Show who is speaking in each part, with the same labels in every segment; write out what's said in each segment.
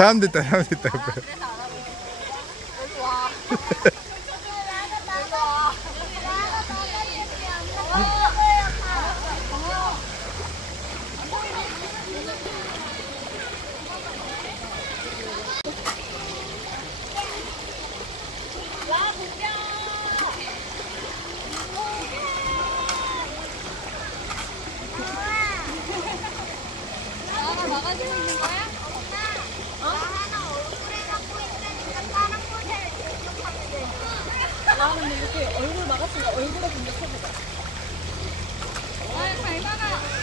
Speaker 1: 사람들 있다 사람들 있다 옆에
Speaker 2: 그래서 안 하고. 여기 와. 막아주고 있는 거야?
Speaker 3: 나 하나 얼굴에 갖고 있으니까 다른 곳에 공격하면 돼.
Speaker 2: 나는 이렇게 얼굴 막았으니까 얼굴에 공격해보자. 아, 잘 막아.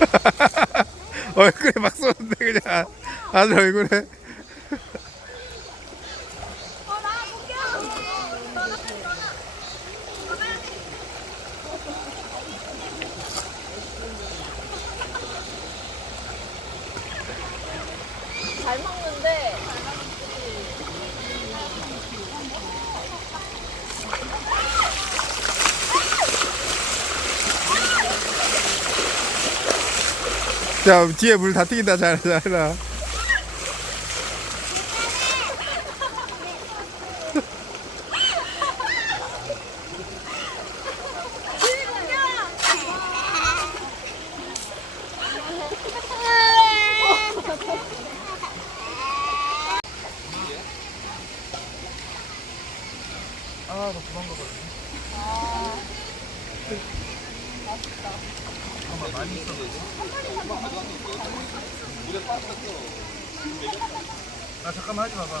Speaker 1: 얼굴에 막 쏘는데 그냥 아들 얼굴에 자 뒤에 물 다 튀긴다. 잘해 잘해라 아나 도망가버렸네 아 잠깐만 하지 마봐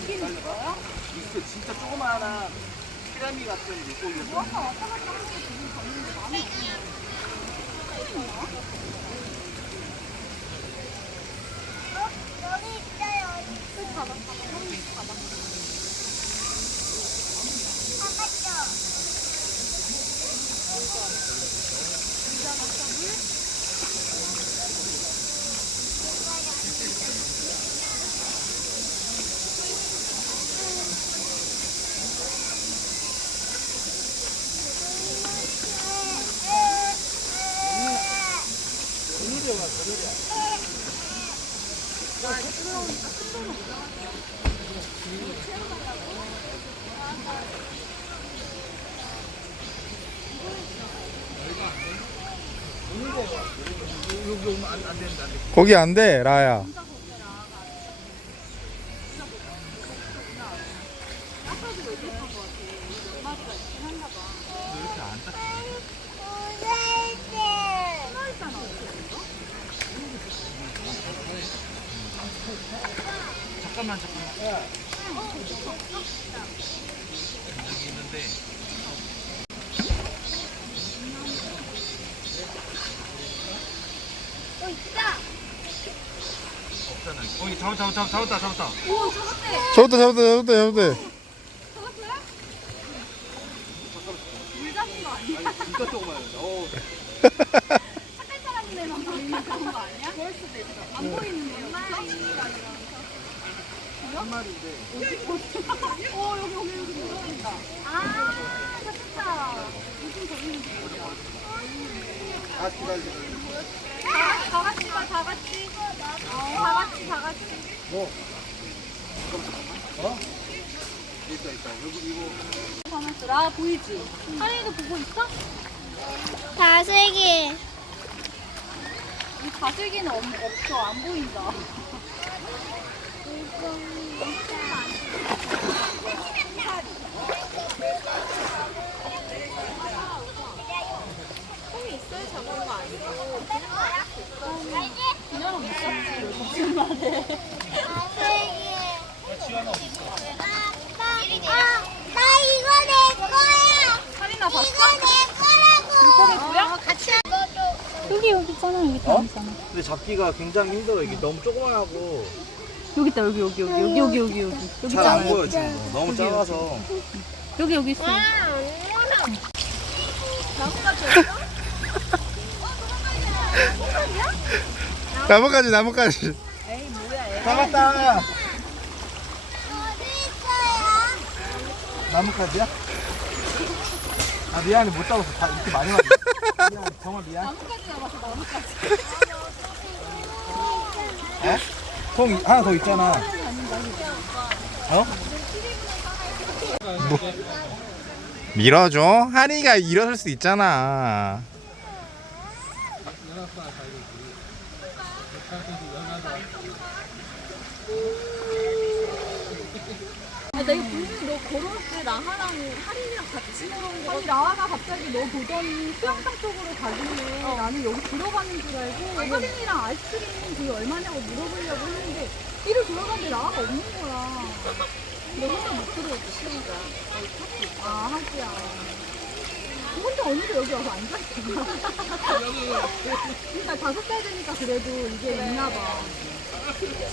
Speaker 1: 튀기는
Speaker 4: 이거 진짜 조그마한 피라미 같은 물고기.
Speaker 3: 좋아서
Speaker 4: 왔다 갔다 하는 게 뭔가요?
Speaker 1: 거기 안 돼, 라야.
Speaker 4: 잡았 잡았 잡았 잡았다 잡았다.
Speaker 2: 오 잡았대.
Speaker 1: 잡았다, 잡았다, 잡았다, 잡았다.
Speaker 2: 잡았어요? 물 잡은 거 아니야?
Speaker 4: 진짜 조그마해. 어.
Speaker 2: 착한 사람이네만 보이는 그런 거 아니야? 그럴 수도 있어. 안 보이는데요?
Speaker 4: 한 마리인데.
Speaker 2: 어 여기 여기 여기 들어간다.
Speaker 3: 아, 잡혔다.
Speaker 2: 요즘 저기는
Speaker 4: 아 기다려.
Speaker 2: 다, 다 같이 가, 다 같이. 어, 다 같이, 다 같이.
Speaker 4: 뭐? 어? 있다 있다. 여기 이거.
Speaker 2: 가만있어. 라 보이지? 하린이도 보고 있어?
Speaker 3: 다슬기.
Speaker 2: 이 다슬기는 없, 없어. 안 보인다. 그냥 있었지. 무슨 말해.
Speaker 3: 아, 나 이거 내 거야.
Speaker 2: 하린아 봤어?
Speaker 3: 이거 내 거라고.
Speaker 2: 물고기 뭐야?
Speaker 3: 같이
Speaker 2: 여기 여기 있잖아. 여기 있다.
Speaker 4: 어?
Speaker 2: 여기 있잖아.
Speaker 4: 근데 잡기가 굉장히 힘들어. 이게 너무 조그만하고
Speaker 2: 여기 있다. 여기 여기 여기 여기 여기 여기 여기 여기
Speaker 4: 잘 안
Speaker 2: 있잖아.
Speaker 4: 보여 지금. 너무 작아서.
Speaker 2: 여기 여기 있어.
Speaker 1: 나뭇가지, 나뭇가지.
Speaker 4: 잡았다.
Speaker 3: 어디 있어요?
Speaker 4: 나뭇가지야? 아 미안해 못 잡았어. 다 이렇게 많이 맞. 미안 정말 미안.
Speaker 2: 나뭇가지 잡았어. 나뭇가지.
Speaker 4: 어? 통 이- 하나 더 있잖아. 어?
Speaker 1: 밀어줘. 하니가 일어설 수 있잖아.
Speaker 2: 아, 걸어올 때 나하랑 하린이랑 같이 걸어온 거 아니, 나하가 갑자기 너 보더니 수영장 쪽으로 가길래 나는 여기 들어가는 줄 알고 하린이랑 아이스크림 그게 얼마냐고 물어보려고 했는데 뒤로 돌아갔는데 나하가 없는 거야. 너 혼자 못 들어오지, 수영장. 아, 하지야. 혼자 언니도 여기 와서 앉았어. 그러니까 다섯 살 되니까 그래도 이게 있나 봐.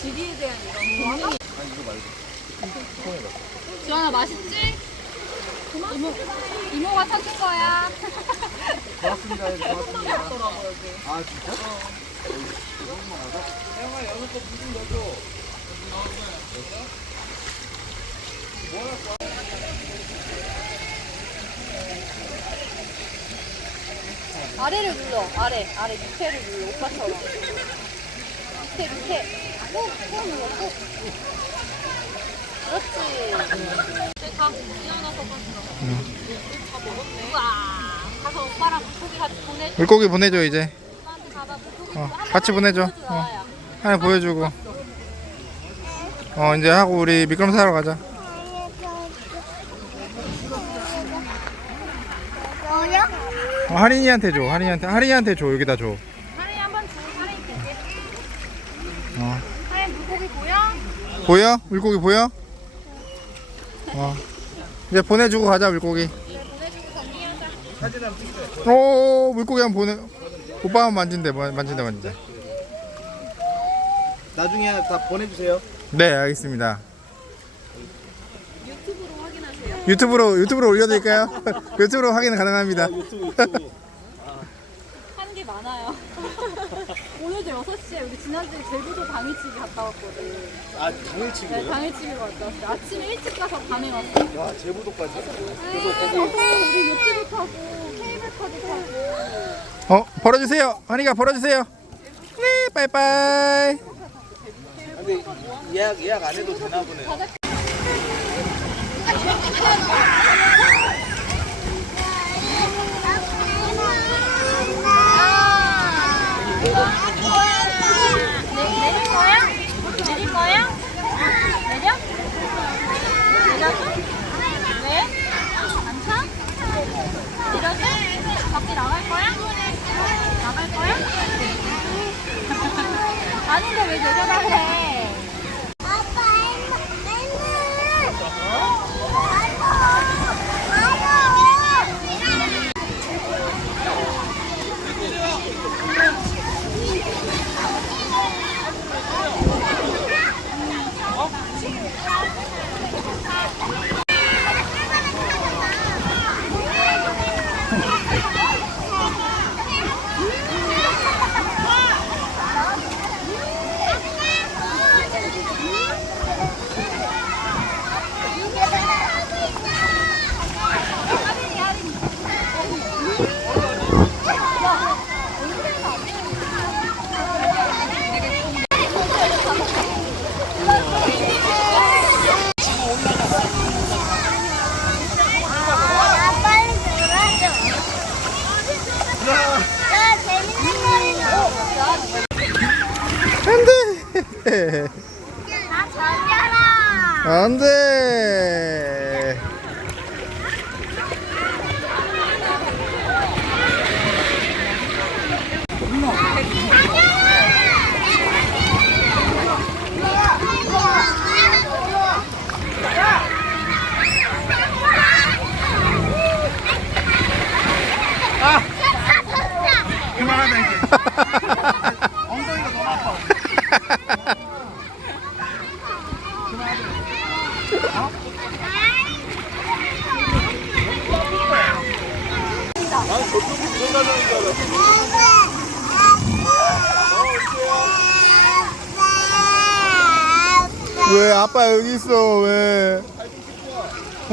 Speaker 2: 지리에 대한 이런 거. 지 원아 맛있지? 이모, 이모가 사준 거야.
Speaker 4: 고맙습니다. 고맙습니다. 아 진짜?
Speaker 2: 아래를 눌러. 아래, 아래 밑에를 눌러. 오빠처럼. 밑에, 밑에. 꾹, 꾹 눌러. 꾹. 그렇지. 다 지어놔서 다 먹었네. 우와. 가서 오빠랑 물고기 같이 보내줘.
Speaker 1: 물고기 보내줘, 이제.
Speaker 2: 오빠한테 가봐. 물고기
Speaker 1: 어,
Speaker 2: 한
Speaker 1: 같이 보내줘.
Speaker 2: 보여줘,
Speaker 1: 어.
Speaker 2: 나와요.
Speaker 1: 하나 보여주고. 어, 이제 하고 우리 미끄럼 사러 가자.
Speaker 3: 뭐야?
Speaker 1: 어, 하린이한테 줘, 하린이한테. 하린이한테 줘, 여기다 줘.
Speaker 2: 하린이 한번 줘. 하린이 줄게.
Speaker 1: 어.
Speaker 2: 하린 물고기 보여?
Speaker 1: 보여? 물고기 보여? 어. 이제 보내주고 가자, 물고기. 오, 물고기 한번 보내. 오빠 한번 만진대, 뭐, 만진대, 만진대.
Speaker 4: 나중에 다 보내주세요.
Speaker 1: 네, 알겠습니다. 유튜브로 확인하세요. 유튜브로 유튜브로 올려드릴까요? 유튜브로 확인 가능합니다.
Speaker 4: 유튜브 유튜브.
Speaker 2: 하는 게 많아요. 오늘도 6시에 우리 지난주에 제주도 당일치기 갔다 왔거든.
Speaker 4: 아
Speaker 2: 네,
Speaker 4: 당일치기요?
Speaker 2: 당일치기 갔다 왔어요. 아침에 일찍 가서 밤에 왔어.
Speaker 4: 와 제부도까지.
Speaker 2: 그래서 우리 요트도 타고 케이블카도 타고.
Speaker 1: 어, 벌어주세요. 하니가 벌어주세요. 네, 빠이빠이.
Speaker 4: 근데 예약 예약 안 해도 되나 보네.
Speaker 3: 아,
Speaker 2: 姐姐叫大黑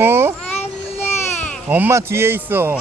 Speaker 2: 어? 엄마 뒤에 있어.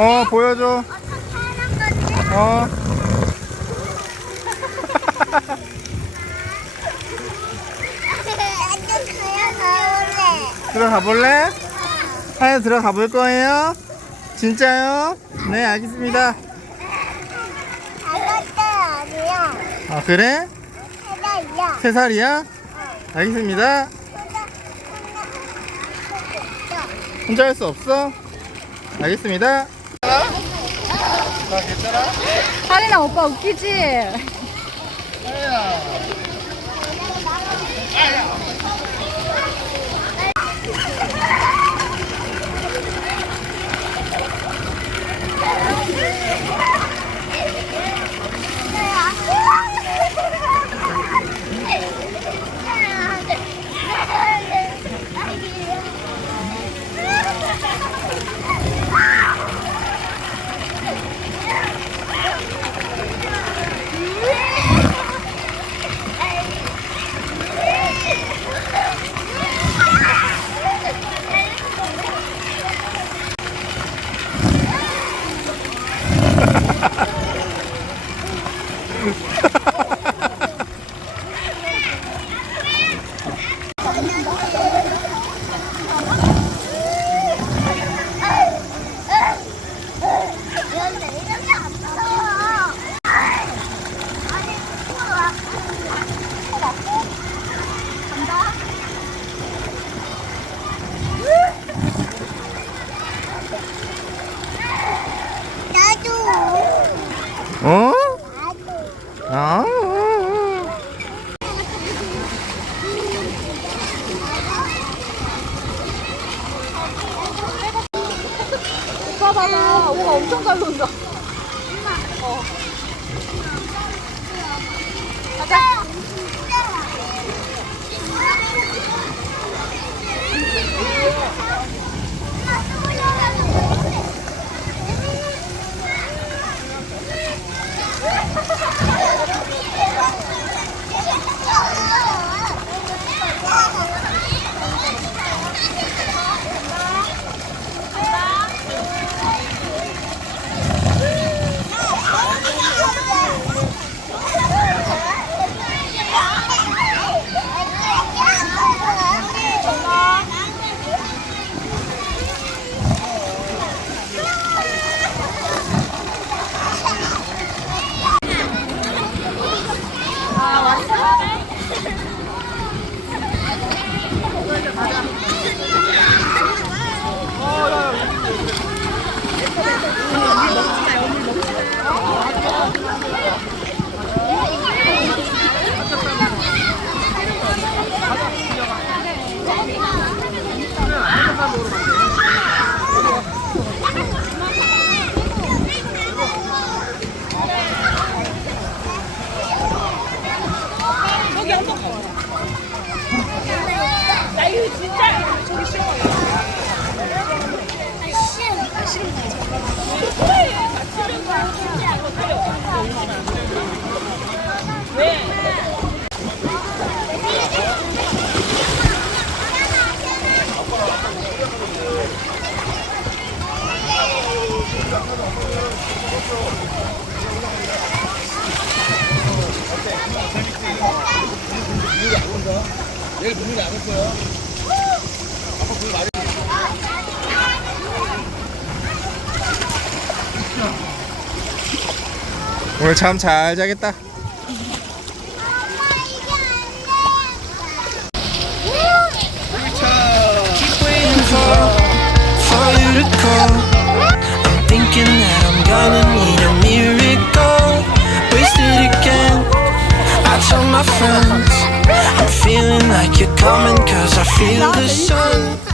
Speaker 2: 어
Speaker 1: 보여줘 어 들어가 볼래? 하연 들어가 볼 거예요? 진짜요? 네 알겠습니다 아 그래? 세 살이야? 알겠습니다 혼자 할 수 없어? 알겠습니다
Speaker 2: 하린아 오빠 웃기지?
Speaker 1: 어? 아
Speaker 2: Huh?
Speaker 1: 오늘 잠 잘 자겠다
Speaker 5: for you to call. I'm thinking that my friends. I'm feeling like you're coming cause I feel the sun.